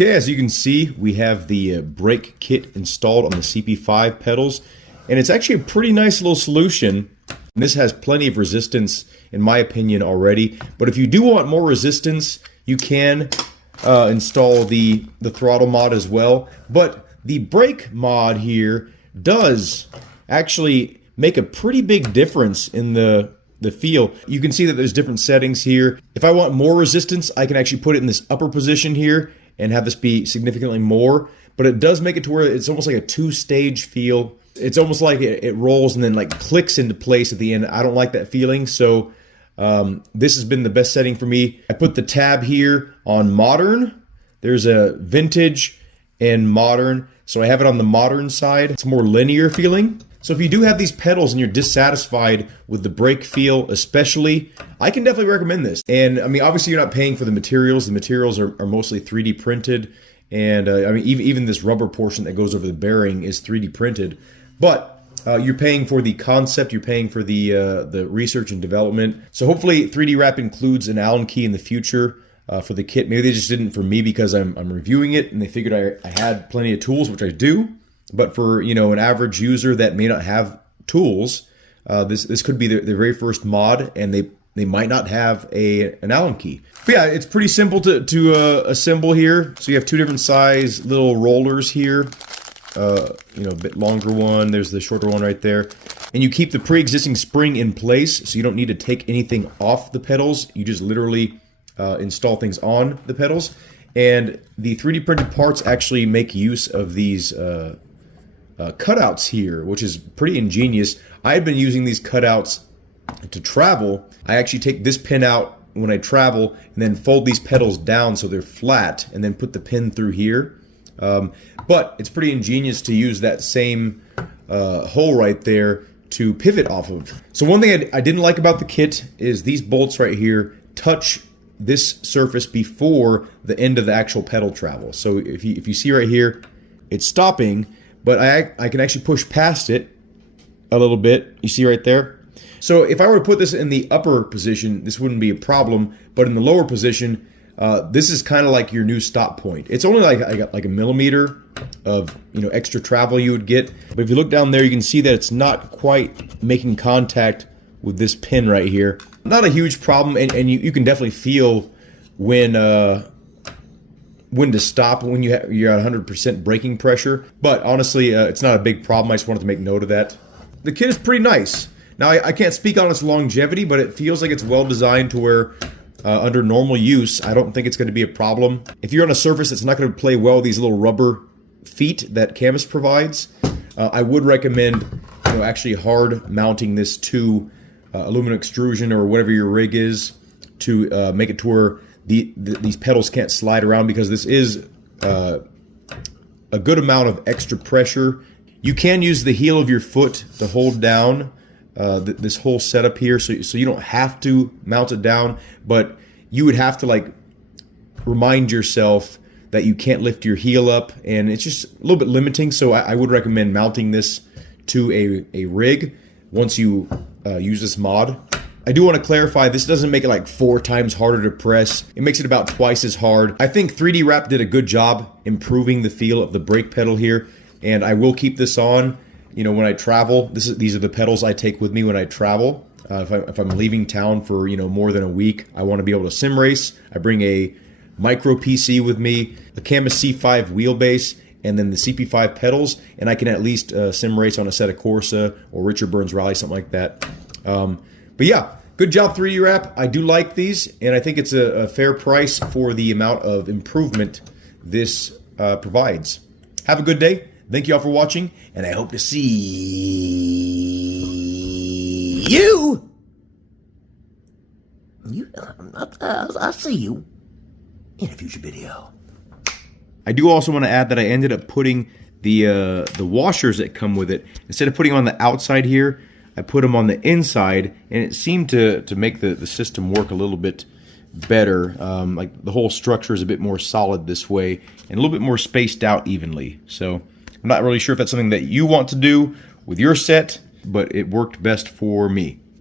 Okay, as you can see, we have the brake kit installed on the CP5 pedals, and it's actually a pretty nice little solution. And this has plenty of resistance, in my opinion, already. But if you do want more resistance, you can install the throttle mod as well. But the brake mod here does actually make a pretty big difference in the feel. You can see that there's different settings here. If I want more resistance, I can actually put it in this upper position here and have this be significantly more. But it does make it to where it's almost like a two-stage feel. It's almost like it rolls and then like clicks into place at the end. I don't like that feeling, so this has been the best setting for me. I put the tab here on modern. There's a vintage and modern, so I have it on the modern side. It's more linear feeling. So if you do have these pedals and you're dissatisfied with the brake feel especially, I can definitely recommend this. And I mean, obviously you're not paying for the materials. The materials are mostly 3D printed. And I mean, even this rubber portion that goes over the bearing is 3D printed. But you're paying for the concept, you're paying for the research and development. So hopefully 3D Wrap includes an Allen key in the future for the kit. Maybe they just didn't for me because I'm reviewing it and they figured I had plenty of tools, which I do. But for, you know, an average user that may not have tools, this could be their very first mod, and they might not have an Allen key. But yeah, it's pretty simple to assemble here. So you have two different size little rollers here. You know, a bit longer one. There's the shorter one right there. And you keep the pre-existing spring in place, so you don't need to take anything off the pedals. You just literally install things on the pedals. And the 3D printed parts actually make use of these cutouts here, which is pretty ingenious. I've been using these cutouts to travel. I actually take this pin out when I travel and then fold these pedals down so they're flat and then put the pin through here. But it's pretty ingenious to use that same hole right there to pivot off of. So one thing I didn't like about the kit is these bolts right here touch this surface before the end of the actual pedal travel. So if you see right here, it's stopping, but I can actually push past it a little bit. You see right there? So if I were to put this in the upper position, this wouldn't be a problem, but in the lower position, this is kind of like your new stop point. It's only like a millimeter of, you know, extra travel you would get. But if you look down there, you can see that it's not quite making contact with this pin right here. Not a huge problem, and you can definitely feel when to stop when you're at 100% braking pressure. But honestly, it's not a big problem. I just wanted to make note of that. The kit is pretty nice. Now, I can't speak on its longevity, but it feels like it's well designed to where under normal use, I don't think it's going to be a problem. If you're on a surface that's not going to play well with these little rubber feet that Cammus provides, I would recommend, you know, actually hard mounting this to aluminum extrusion or whatever your rig is to make it to where these pedals can't slide around, because this is a good amount of extra pressure. You can use the heel of your foot to hold down this whole setup here, so you don't have to mount it down, but you would have to like remind yourself that you can't lift your heel up, and it's just a little bit limiting. So I would recommend mounting this to a rig once you use this mod. I do want to clarify, this doesn't make it like 4 times harder to press. It makes it about twice as hard. I think 3D Wrap did a good job improving the feel of the brake pedal here, and I will keep this on, you know, when I travel. These are the pedals I take with me when I travel. If I'm leaving town for, you know, more than a week, I want to be able to sim race. I bring a micro PC with me, the Cammus C5 wheelbase, and then the CP5 pedals, and I can at least sim race on a set of Corsa or Richard Burns Rally, something like that. But yeah, good job 3D Wrap. I do like these, and I think it's a fair price for the amount of improvement this provides. Have a good day. Thank you all for watching, and I hope to see you. I'll see you in a future video. I do also want to add that I ended up putting the washers that come with it, instead of putting on the outside here, I put them on the inside, and it seemed to make the system work a little bit better. Like the whole structure is a bit more solid this way and a little bit more spaced out evenly. So I'm not really sure if that's something that you want to do with your set, but it worked best for me.